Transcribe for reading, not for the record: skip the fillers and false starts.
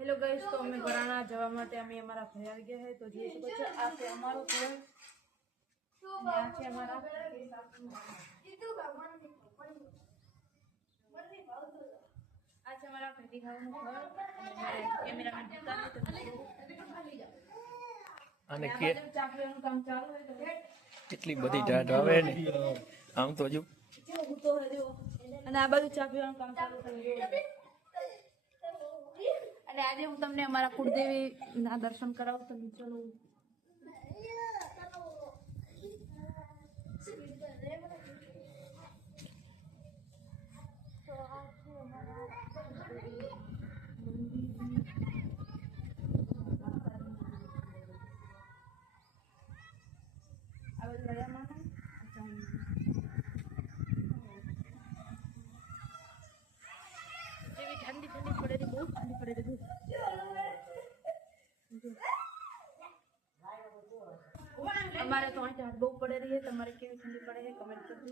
Hello guys, तो અમે ગરાણા જવા માટે અમે અમારા ઘરે આવી ગયા છે। તો જોઈ શકો છો આ છે અમારો ઘર અને આ છે અમારા આ છે અમારા પેટી ખાવાનું ઘર અને કેમેરામેન બતાવે તો અને કે ચાકરીનું કામ ચાલુ હોય તો કેટલી બધી ઢાઢ આવે ને આમ તો હજુ હું તો હજો અને આ બાજુ ચાકરીનું કામ ચાલુ થઈ ગયું। અને આજે હું તમને અમારા કુળદેવી ના દર્શન કરાવું તો ચલો। ठंडी ठंडी पड़े रही, बहुत ठंडी पड़े रही। हमारे तो बहुत पड़े रही है, तुम्हारे केवी ठंडी पड़े है कमेंट कर दो।